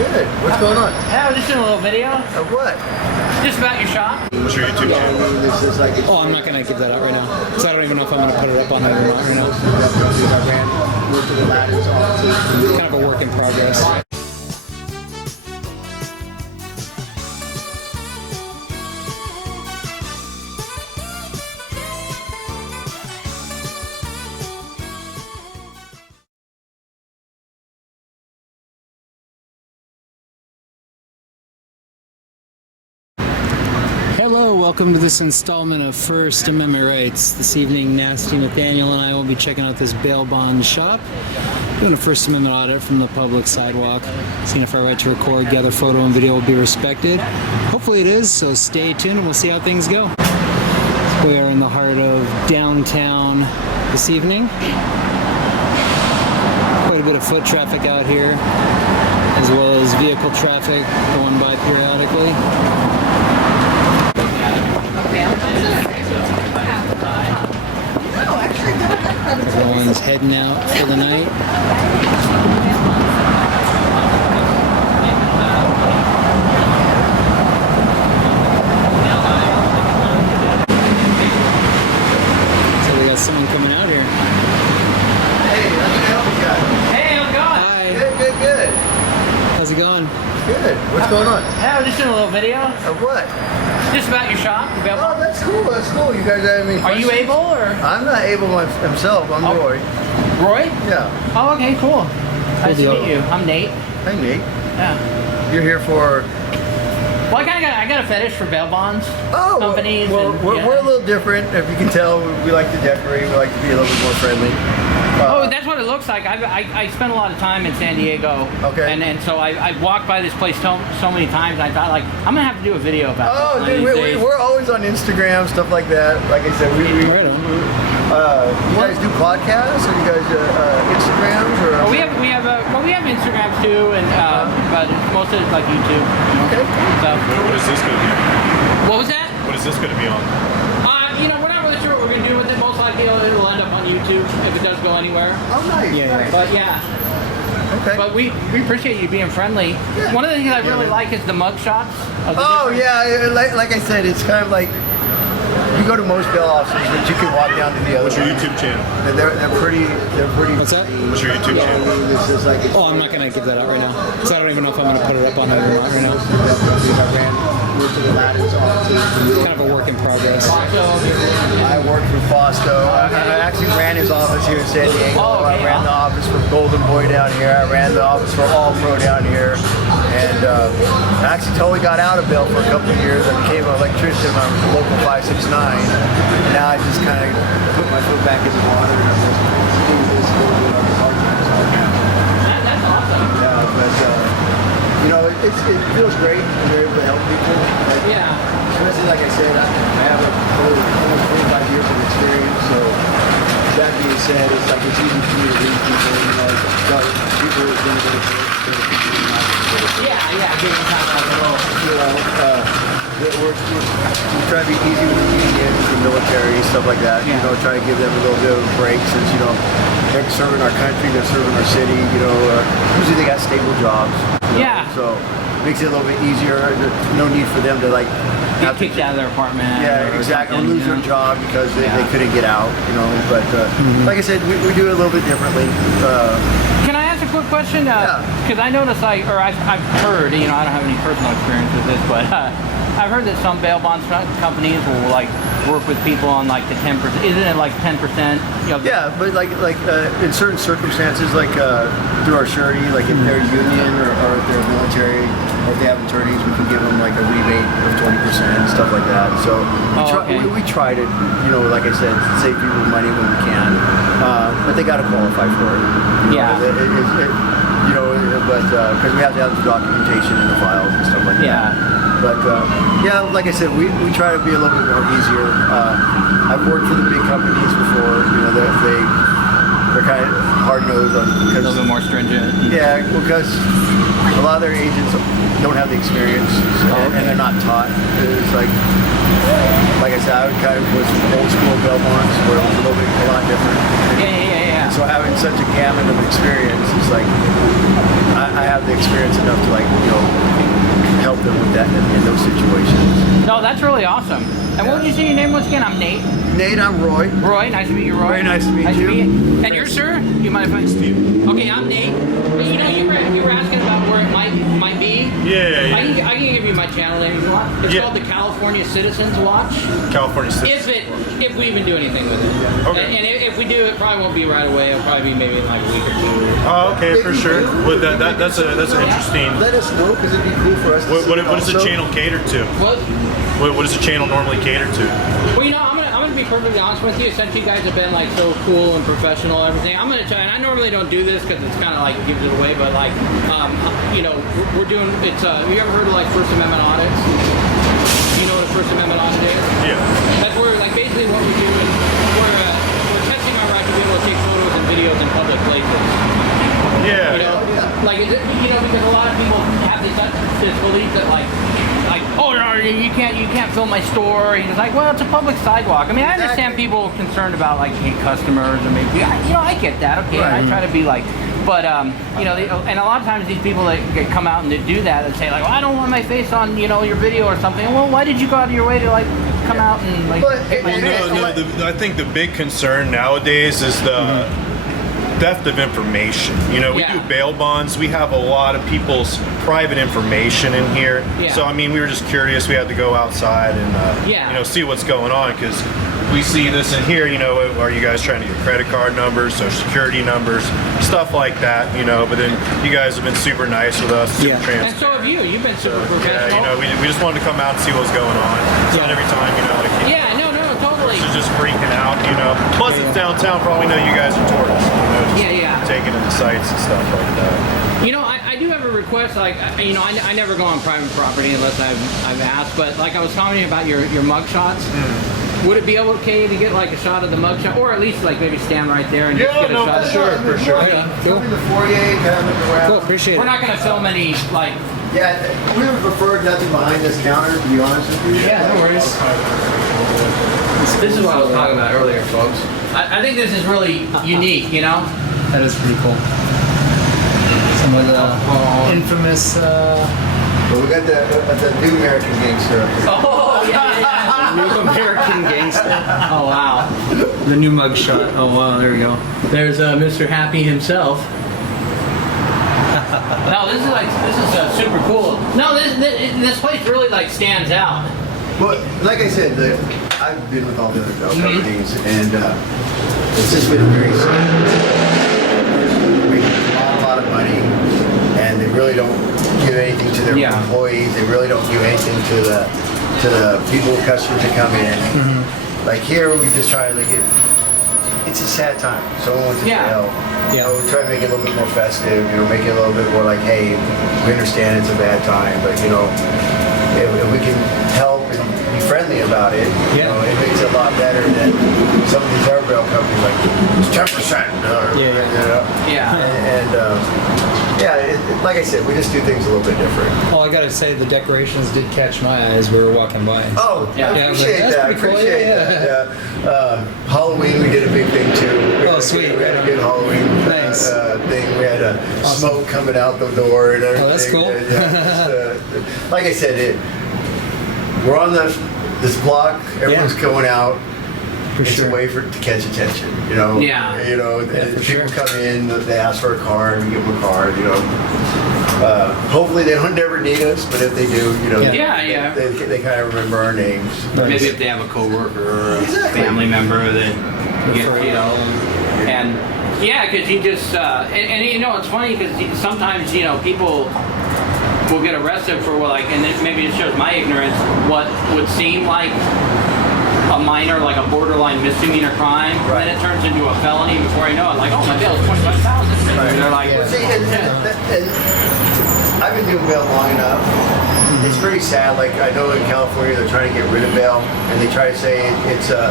Good. What's going on? Yeah, we're just doing a little video. Of what? Just about your shop. What's your YouTube channel? Oh, I'm not going to give that out right now. So I don't even know if I'm going to put it up on there or not right now. It's kind of a work in progress. Hello, welcome to this installment of First Amendment Rights. This evening, Nasty Nathaniel and I will be checking out this bail bond shop, doing a First Amendment audit from the public sidewalk, seeing if our right to record, gather photo and video will be respected. Hopefully it is, so stay tuned and we'll see how things go. We are in the heart of downtown this evening. Quite a bit of foot traffic out here, as well as vehicle traffic going by periodically. Everyone's heading out for the night. So we got someone coming out here. Hey, how can I help you guys? Hey, how's it going? Hi. Good. How's it going? Good. What's going on? Yeah, we're just doing a little video. Of what? Just about your shop. Your bail Oh, bond. that's cool. That's cool. You guys have any Are you questions? Abel or I'm not Abel himself. I'm Oh. Roy. Roy? Yeah. Oh, okay, cool. Nice to deal. meet you. I'm Nate. Hey, Nate. Yeah. You're here for... Well, I got a fetish for bail bonds. Oh, Companies. well, and, we're, yeah. we're a little different. If you can tell, we like to decorate. We like to be a little bit more friendly. Oh, that's what it looks like. I spent a lot of time in San Diego. Okay. And so I walked by this place so many times. I thought, like, I'm going to have to do a video about Oh, this. dude, one of these days. we're always on Instagram, stuff like that. Like I said, Right on. you guys do podcasts or you guys Instagrams or? Well, we have Instagrams too, and but most of it's like YouTube. Okay. So, What is this going to be on? what was that? What is this going to be on? We're not really sure what we're gonna do with it. Most likely it'll end up on YouTube if it does go anywhere. Oh, nice. Yeah, nice. But yeah, Okay. but we appreciate you being friendly. Yeah. One of the things I really like is the mug shots. Of the Oh different- yeah, like I said, it's kind of like you go to most bail offices, but you can walk down to the other. What's your one. YouTube channel? And they're pretty. What's that? What's your YouTube channel? It's just like Oh, I'm not going to give that out right now. So I don't even know if I'm going to put it up on there or not right now. It's kind of a work in progress. I worked for Fausto. I actually ran his office here in San Diego. Oh, okay. I ran the office for Golden Boy down here. I ran the office for All Pro down here. And I actually totally got out of bail for a couple of years. I became an electrician on local 569. Now I just kind of put my foot back in the water and I'm just doing this a little bit on the part-time side now. That's awesome. Yeah, but it feels great when you're able to help people. Like, Yeah. especially like I said, I have almost 25 years of experience, so that being said, it's like it's easy for me to read people, people who are going to go to people who are not going to Yeah. Give them kind of like a little. we try to be easy with the unions, the military, stuff like that. Yeah. Try to give them a little bit of a break since they're serving our country, they're serving our city. Usually they got stable jobs. Yeah. So it makes it a little bit easier. There's no need for them to Get kicked out of their apartment. Yeah, or exactly. Or something, lose their job because they Yeah. couldn't get out. But like I said, we do it a little bit differently. Can I ask a quick question? Because I noticed, I've heard, I don't have any personal experience with this, but I've heard that some bail bond companies will work with people on the 10%. Isn't it 10%? Yeah, but in certain circumstances, through our surety, if they're union or if they're military or if they have attorneys, we can give them a rebate of 20%, stuff like that. So we try to, like I said, save people money when we can, but they got to qualify for it. Because we have to have the documentation in the files and stuff like that. But like I said, we try to be a little bit more easier. I've worked for the big companies before. They're kind of hard nosed on A little bit more stringent. yeah, because a lot of their agents don't have the experience and they're not taught. It's like I said, I kind of was old school bail bonds where it was a lot different. Yeah. So having such a gamut of experience. It's like I have the experience enough to help them with that in those situations. No, that's really awesome. And what did you say your name was again? I'm Nate. Nate, I'm Roy. Roy, nice to meet you, Roy. Very nice to meet you. And you're sir? You mind if I? Steve. Okay, I'm Nate. But you were asking about where it might be. Yeah. I can give you my channel name if you want. It's called the California Citizens Watch. California Citizens. If we even do anything with it. Okay. And if we do, it probably won't be right away. It'll probably be maybe in like a week or two. Oh, okay, for sure. Well, that's an interesting. Let us know because it'd be cool for us. What does the channel cater to? What does the channel normally cater to? Well, I'm gonna be perfectly honest with you. Since you guys have been like so cool and professional and everything, I'm gonna try. And I normally don't do this because it's kind of like gives it away. But like, we're doing. It's. Have you ever heard of like First Amendment audits? You know what a First Amendment audit is? Yeah. That's where like basically what we do is we're testing our right to be able to take photos and videos in public places. Yeah. Like because a lot of people have this belief that like oh no, you can't film my store. And it's like, well, it's a public sidewalk. I mean, I understand people concerned about like customers or maybe I get that. Okay, right. I try to be like, but and a lot of times these people that come out and they do that and say like, well, I don't want my face on your video or something. Well, why did you go out of your way to like come out and like? Hit my face? I think the big concern nowadays is the theft of information. We do bail bonds. We have a lot of people's private information in here. Yeah. So I mean, we were just curious. We had to go outside and see what's going on because we see this in here. Are you guys trying to get credit card numbers, social security numbers, stuff like that? But then you guys have been super nice with us, super transparent. And so have you. You've been super professional. Yeah, we just wanted to come out and see what's going on. It's not every time, totally. She's just freaking out, Plus, it's downtown. For all we know, you guys are tourists. Taking in the sights and stuff like that. I do have a request. Like, I never go on private property unless I've asked. But like I was telling you about your mug shots. Would it be okay to get like a shot of the mug shot, or at least like maybe stand right there and just get a shot? For sure. Cool. In the foyer, kind of look around. Cool, appreciate We're it. not going to film any like. Yeah, we would prefer nothing behind this counter, to be honest with you. Yeah, no worries. This is what I was talking about earlier, folks. I think this is really unique, That is pretty cool. Some of the infamous. Well, we got the new American Gangster up here. Oh, yeah. New American Gangster. Oh, wow. The new mugshot. Oh wow, there we go. There's Mr. Happy himself. No, this is super cool. No, this place really like stands out. Well, like I said, I've been with all the other bail companies, and it's just been very simple. They're making a lot of money, and they really don't give anything to their employees. They really don't give anything to the people, customers that come in. Like here, we just try to it's a sad time. Someone went to jail. We try to make it a little bit more festive. Make it a little bit more like, hey, we understand it's a bad time, but if we can help and be friendly about it, it makes it a lot better than some of these other rail companies like it's 10%. Like I said, we just do things a little bit different. Well, I gotta say the decorations did catch my eye as we were walking by. Oh, yeah. I appreciate that. Pretty cool. Appreciate that. Halloween, we did a big thing too. Sweet. We had a good Halloween thing. We had smoke coming out the door and everything. Oh, that's cool. Like I said, we're on this block. Everyone's going out. It's a way to catch attention, people come in, they ask for a card, we give them a card, hopefully they don't never need us, but if they do, they kind of remember our names. Maybe if they have a coworker or a family member that because you just it's funny because sometimes people will get arrested for and maybe it shows my ignorance, what would seem like a minor, like a borderline misdemeanor crime, then it turns into a felony before I know it. Like, oh, my bail is $25,000. And they're like, and I've been doing bail long enough. It's pretty sad. Like I know in California they're trying to get rid of bail, and they try to say it's a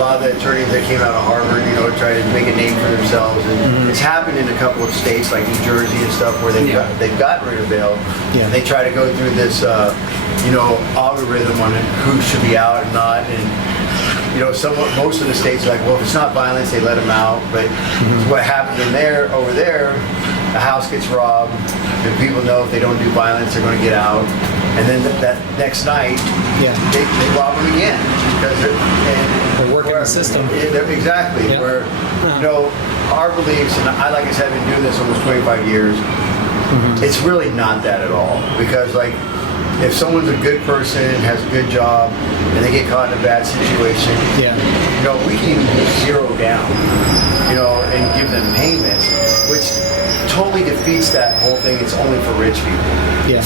lot of the attorneys that came out of Harvard, try to make a name for themselves, and it's happened in a couple of states like New Jersey and stuff where they've got rid of bail. And they try to go through this algorithm on who should be out and not, and most of the states are like, well, if it's not violence, they let them out. But what happens over there, a house gets robbed, and people know if they don't do violence, they're going to get out. And then that next night, they rob them again because they're working the system. Exactly. Yeah. Where our beliefs, and like I said, I've been doing this almost 25 years. It's really not that at all, because like if someone's a good person, has a good job, and they get caught in a bad situation, we can even do zero down, and give them payments, which totally defeats that whole thing. It's only for rich people. Yeah.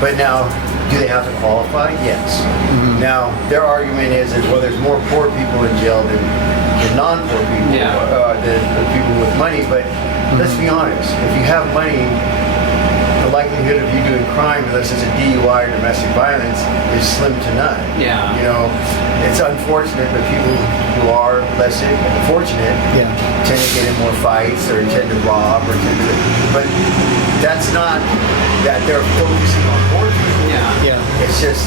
But now, do they have to qualify? Yes. Now, their argument is well, there's more poor people in jail than non-poor people, than people with money. But let's be honest, if you have money, the likelihood of you doing crime, unless it's a DUI or domestic violence, is slim to none. Yeah. It's unfortunate, but people who are less fortunate tend to get in more fights or tend to rob but that's not that they're focusing on poor people. It's just,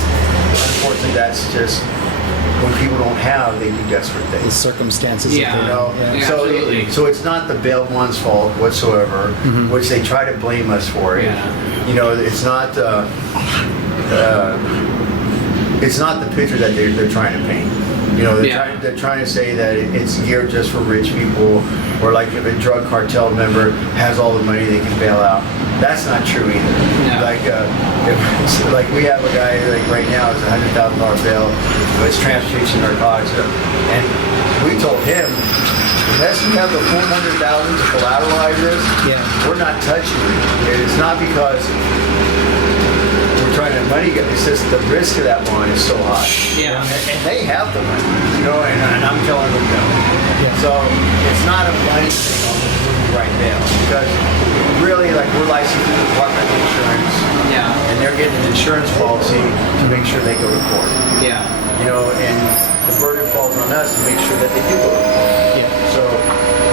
unfortunately, that's just when people don't have, they do desperate things. The circumstances. So it's not the bail bonds' fault whatsoever, which they try to blame us for it. It's not the picture that they're trying to paint. They're trying to say that it's geared just for rich people, or like if a drug cartel member has all the money they can bail out. That's not true either. No. Like we have a guy like right now is $100,000 bail, but it's transportation narcotics, and we told him, unless you have the full 100,000 to collateralize this, we're not touching it. It's not because we're trying to money get. It's just the risk of that bond is so high. And they have the money, and I'm telling them no. So it's not a money thing on the right now, because really, like, we're licensed to the Department of Insurance, and they're getting an insurance policy to make sure they go to court. And the burden falls on us to make sure that they do go to court. So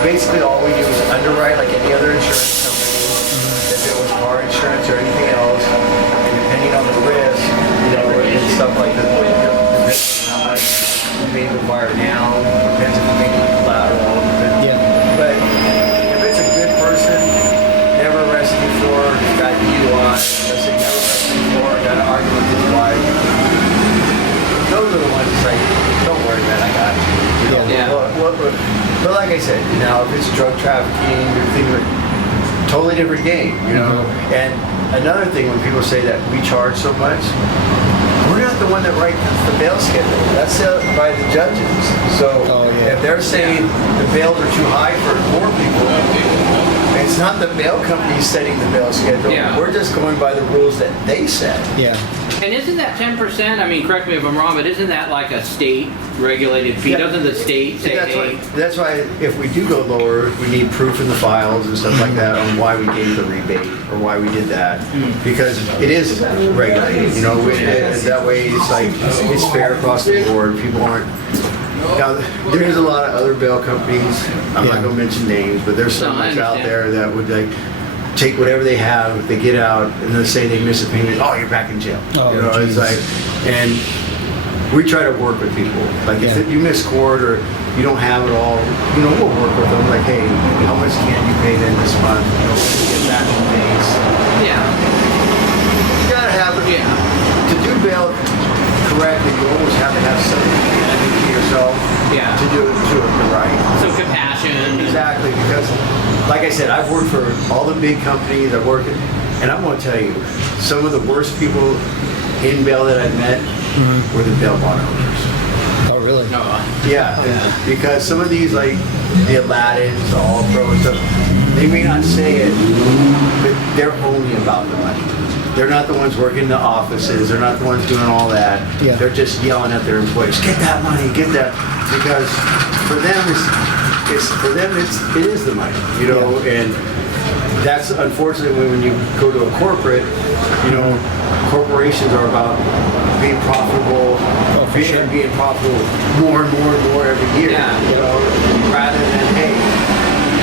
basically, all we do is underwrite like any other insurance company, if it was car insurance or anything else, and depending on the risk, and stuff like the risk, how much you may require now, depends if you may need collateral. But if it's a good person, never arrested before, got DUI, never arrested before, got an argument with his wife, those are the ones that's like, don't worry, man, I got you. But like I said, if it's drug trafficking, things are totally different game, And another thing, when people say that we charge so much, we're not the one that writes the bail schedule. That's set by the judges. So if they're saying the bails are too high for poor people, it's not the bail company setting the bail schedule. We're just going by the rules that they set. And isn't that 10%? I mean, correct me if I'm wrong, but isn't that like a state-regulated fee? Doesn't the state say, that's why if we do go lower, we need proof in the files and stuff like that on why we gave the rebate or why we did that. Because it is regulated, that way it's like, it's fair across the board. People aren't... Now, there's a lot of other bail companies, I'm not going to mention names, but there's some that's out there that would like take whatever they have, if they get out, and they say they miss a payment, you're back in jail. It's like, and we try to work with people. Like if you miss court or you don't have it all, we'll work with them. Like, hey, how much can you pay them this month? Get back in base. You gotta have it. To do bail correctly, you always have to have something to yourself to do it right. So compassion. Exactly, because like I said, I've worked for all the big companies. I've worked, and I'm going to tell you, some of the worst people in bail that I've met were the bail bond owners. Oh, really? No. Because some of these, like the Aladdins, the All Pro and stuff, they may not say it, but they're only about the money. They're not the ones working the offices. They're not the ones doing all that. They're just yelling at their employees, "Get that money, get that," because for them, it is the money, and that's unfortunately when you go to a corporate, corporations are about being profitable, being profitable more and more and more every year, rather than, hey,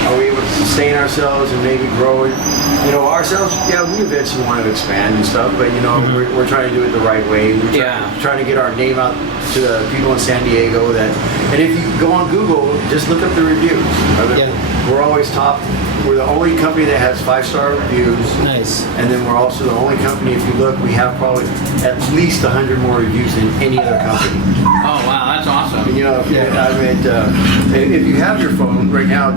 are we able to sustain ourselves and maybe grow it? Ourselves, we eventually want to expand and stuff, but we're trying to do it the right way. We're trying to get our name out to the people in San Diego and if you go on Google, just look up the reviews. We're always top. We're the only company that has 5-star reviews. Nice. And then we're also the only company, if you look, we have probably at least 100 more reviews than any other company. Oh wow, that's awesome. And, if you have your phone right now,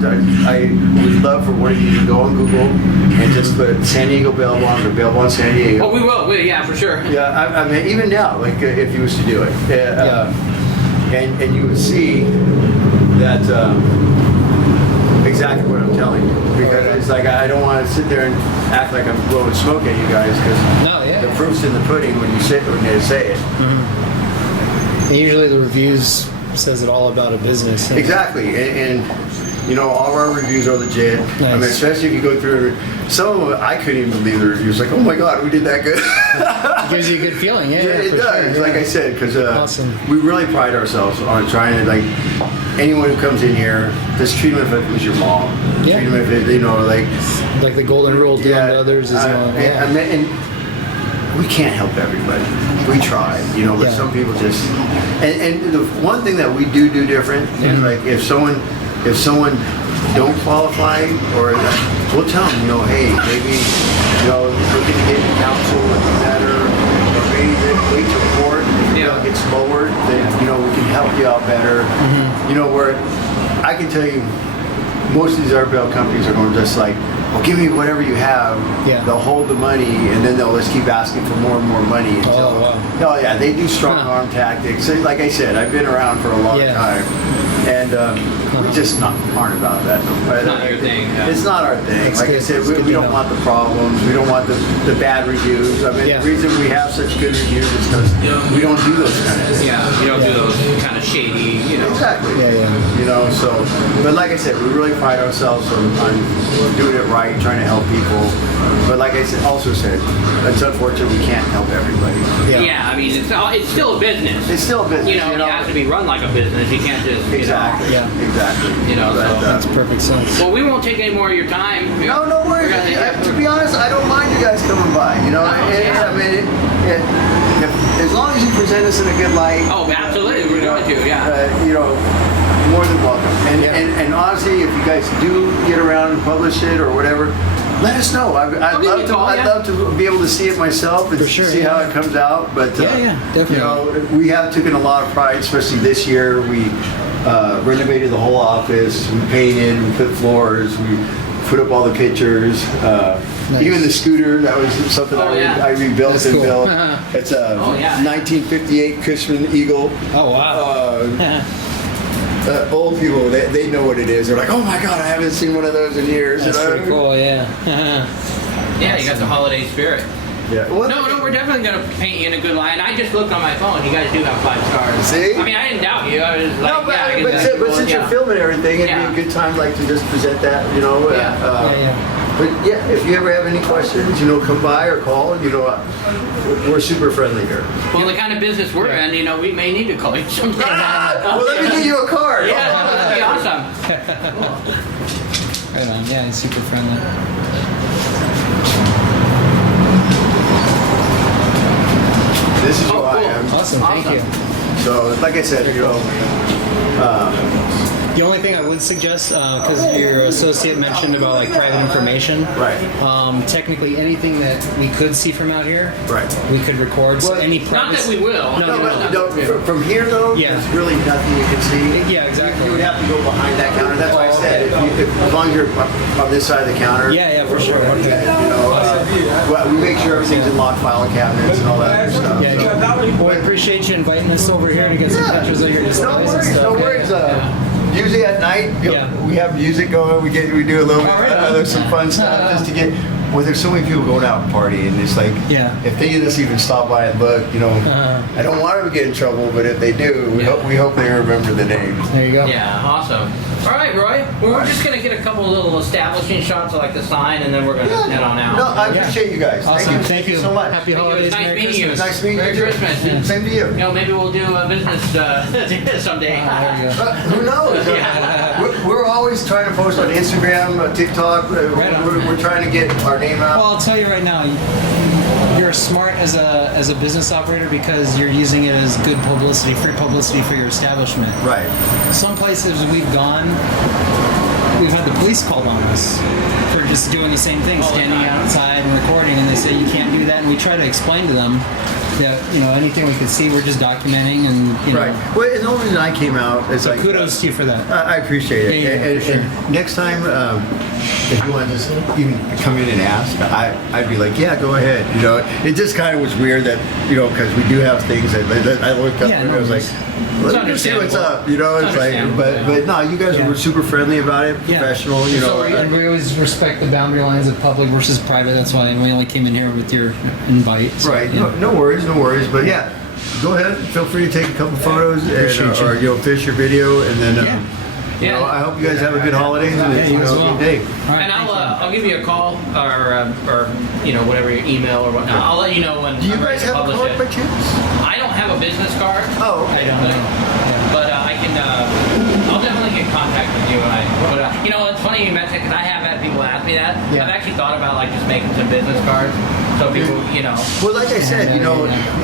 I would love for one of you to go on Google and just put San Diego bail bonds or bail bonds San Diego. Oh, we will. Yeah, for sure. Yeah, I mean, even now, like if you was to do it, and you would see that exactly what I'm telling you, because it's like I don't want to sit there and act like I'm blowing smoke at you guys, because the proof's in the pudding when they say it. Mm-hmm. And usually the reviews says it all about a business. Exactly, and all of our reviews are legit. Nice. I mean, especially if you go through some of them, I couldn't even believe the reviews. Like, oh my God, we did that good. It gives you a good feeling, yeah. It does. Sure, like I said, because awesome. We really pride ourselves on trying to, like, anyone who comes in here, just treat them if it was your mom. Yeah. Treat them if it, like the golden rule, do unto others as well. And we can't help everybody. We try, but some people just. And the one thing that we do different is, like, if someone don't qualify, or we'll tell them, hey, maybe looking to get counsel would be better, or maybe wait till court. If it gets lowered, then we can help you out better. Where I can tell you, most of these art bail companies are going just like, well, give me whatever you have. They'll hold the money, and then they'll just keep asking for more and more money. Until, they do strong arm tactics. Like I said, I've been around for a long time. And we just aren't about that. It's not your thing. It's not our thing. Like I said, we don't want the problems. We don't want the bad reviews. I mean, the reason we have such good reviews is because we don't do those kind of things. Yeah, you don't do those kind of shady, Exactly. But like I said, we really pride ourselves on doing it right, trying to help people. But like I also said, it's unfortunate we can't help everybody. Yeah, I mean, it's still a business. It's still a business. It has to be run like a business. You can't just, Exactly. That's perfect sense. Well, we won't take any more of your time. No worries. To be honest, I don't mind you guys coming by. I mean, as long as you present us in a good light. Oh, absolutely. We're going to, more than welcome. And honestly, if you guys do get around and publish it or whatever, let us know. I'd love to be able to see it myself and see how it comes out. But definitely. We have taken a lot of pride, especially this year. We renovated the whole office. We painted. We put floors. We put up all the pictures. Even the scooter, that was something I rebuilt and built. It's a 1958 Cushman Eagle. Oh wow. Old people, they know what it is. They're like, oh my God, I haven't seen one of those in years. That's pretty cool, Yeah, you got the holiday spirit. Yeah. Well, no, we're definitely going to paint you in a good light. And I just looked on my phone. You guys do have 5 stars. See? I mean, I didn't doubt you. I was like, but since you're filming everything, it'd be a good time, like, to just present that, But if you ever have any questions, come by or call. We're super friendly here. Well, the kind of business we're in, we may need to call you sometime. Well, let me get you a card. Yeah, that'd be awesome. Right on. Yeah, he's super friendly. This is who I am. Awesome. Thank you. So, like I said, the only thing I would suggest, because your associate mentioned about like private information, right? Technically, anything that we could see from out here, right, we could record. So any not that we will. From here though, there's really nothing you can see. Yeah, exactly. You would have to go behind that counter. That's why I said, as long as you're on this side of the counter. Yeah, for sure. Well, we make sure everything's in locked file cabinets and all that other stuff. Well, I appreciate you inviting us over here to get some pictures of your displays and stuff. No worries. Usually at night, we have music going. We do a little there's some fun stuff just to get. Well, there's so many people going out and party, and it's like, if they just even stop by and look, I don't want them to get in trouble, but if they do, we hope they remember the names. There you go. Yeah, awesome. All right, Roy. Well, we're just gonna get a couple little establishing shots of like the sign, and then we're gonna head on out. No, I appreciate you guys. Awesome. Thank you so much. Happy holidays. Nice meeting you. Nice meeting you. Merry Christmas. Same to you. Maybe we'll do a business someday. Who knows? We're always trying to post on Instagram, TikTok. We're trying to get our name out. Well, I'll tell you right now, you're smart as a business operator because you're using it as good publicity, free publicity for your establishment. Right. Some places we've gone, we've had the police called on us for just doing the same thing, standing outside and recording, and they say you can't do that, and we try to explain to them that anything we could see, we're just documenting, and right. Well, and the only reason I came out is so kudos to you for that. I appreciate it. And next time, if you want to just even come in and ask, I'd be like, yeah, go ahead. It just kind of was weird that because we do have things that I looked up and I was like, let me see what's up. It's like, but no, you guys were super friendly about it, professional. And we always respect the boundary lines of public versus private. That's why we only came in here with your invite. So, right. No worries. But yeah, go ahead. Feel free to take a couple photos or finish your video, and then I hope you guys have a good holidays and a good day. Right, and I'll give you a call or whatever your email or whatnot. I'll let you know when. Do you guys have a card by chance? I don't have a business card. Oh, okay. I don't. But I can. I'll definitely get in contact with you when it's funny you mentioned because I have had people ask me that. Yeah. I've actually thought about just making some business cards so people Well, like I said,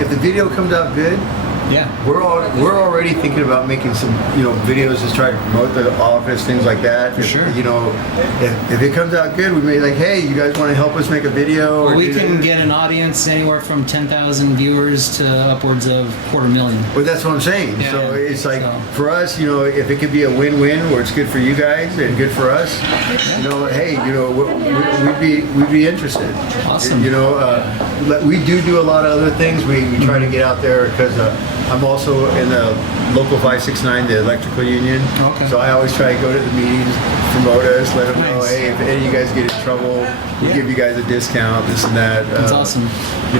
if the video comes out good. Yeah, we're already thinking about making some videos to try to promote the office, things like that. For sure. If it comes out good, we may hey, you guys want to help us make a video? Well, we can get an audience anywhere from 10,000 viewers to upwards of 250,000. Well, that's what I'm saying. Yeah. So it's like for us, if it could be a win-win where it's good for you guys and good for us, hey, we'd be interested. Awesome. We do a lot of other things. We try to get out there because. I'm also in the local 569, the electrical union. Okay. So I always try to go to the meetings, promote us, let them know, hey, if any of you guys get in trouble, we give you guys a discount, this and that. That's awesome. We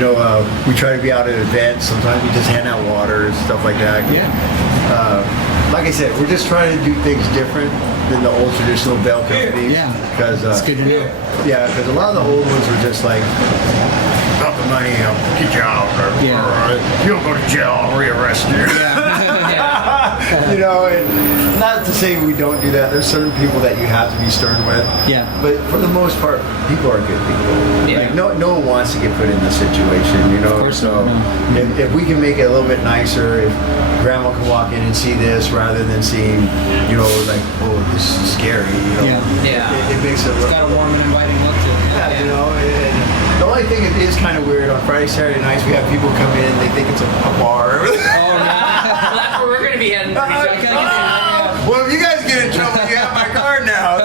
try to be out at events. Sometimes we just hand out water and stuff like that. Yeah. Like I said, we're just trying to do things different than the old traditional Bell companies. Yeah. Because it's good to know. Yeah, because a lot of the old ones were just like, drop the money, get you out, or if you don't go to jail, I'll rearrest you. And not to say we don't do that. There's certain people that you have to be stern with. Yeah. But for the most part, people are good people. Yeah. Like no one wants to get put in this situation, Of course So if we can make it a little bit nicer, if Grandma can walk in and see this rather than seeing, this is scary. It makes it. It's got a warm and inviting look to it. The only thing that is kind of weird on Friday, Saturday nights, we have people come in, they think it's a bar. Well, that's where we're going to be heading. Well, if you guys get in trouble, you have my card now.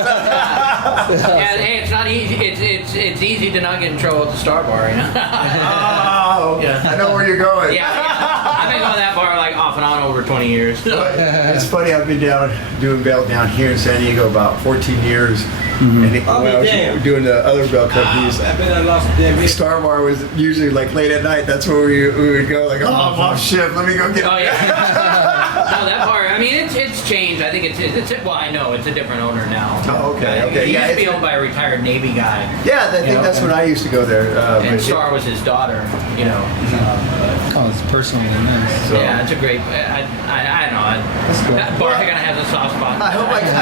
Hey, it's not easy. It's easy to not get in trouble at the Star Bar, I know where you're going. Yeah, I've been going to that bar off and on over 20 years. It's funny, I've been doing bail down here in San Diego about 14 years. And when I was doing the other bell companies, Star Bar was usually late at night. That's where we would go. I'm off shift. Let me go get. Oh yeah. No, that bar. I mean, it's changed. I think it's I know it's a different owner now. Oh, okay. It used to be owned by a retired Navy guy. Yeah, I think that's when I used to go there. And Star was his daughter. It's personally nice. So. Yeah, it's a great. I don't know. That bar kind of has a soft spot. I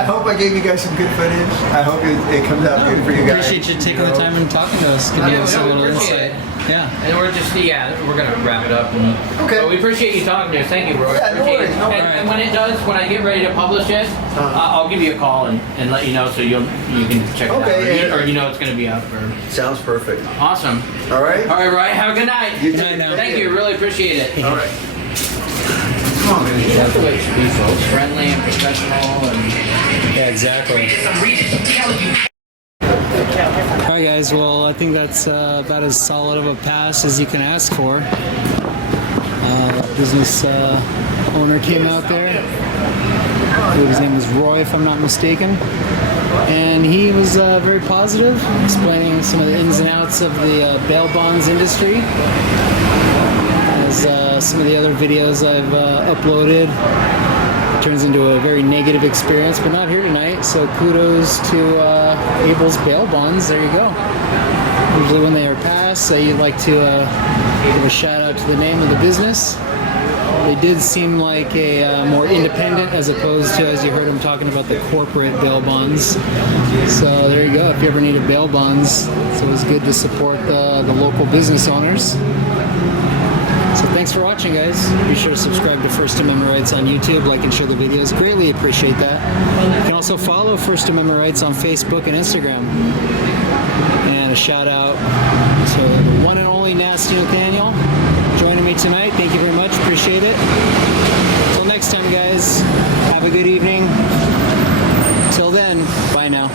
hope I gave you guys some good footage. I hope it comes out good for you guys. Appreciate you taking the time and talking to us, giving us a little insight. Yeah. And we're just we're gonna wrap it up. But we appreciate you talking to us. Thank you, Roy. Yeah, no worries. And when I get ready to publish it, I'll give you a call and let you know so you can check it out. Or it's gonna be out for. Sounds perfect. Awesome. All right. All right, Roy. Have a good night. You too. Thank you. Really appreciate it. All right. Come on, man. That's the way it should be, folks. Friendly and professional and. Yeah, exactly. Alright guys, well I think that's about as solid of a pass as you can ask for. Business owner came out there. I believe his name was Roy, if I'm not mistaken. And he was very positive, explaining some of the ins and outs of the bail bonds industry. As some of the other videos I've uploaded turns into a very negative experience, but not here tonight. So kudos to Abel's bail bonds. There you go. Usually when they are passed, you'd like to give a shout out to the name of the business. They did seem like a more independent, as opposed to, as you heard him talking about, the corporate bail bonds. So there you go. If you ever needed bail bonds, it's always good to support the local business owners. So thanks for watching, guys. Be sure to subscribe to First Amendment Rights on YouTube, like and share the videos. Greatly appreciate that. You can also follow First Amendment Rights on Facebook and Instagram. And a shout out to the one and only Nasty Nathanial joining me tonight. Thank you very much. Appreciate it. Until next time, guys. Have a good evening. Till then, bye now.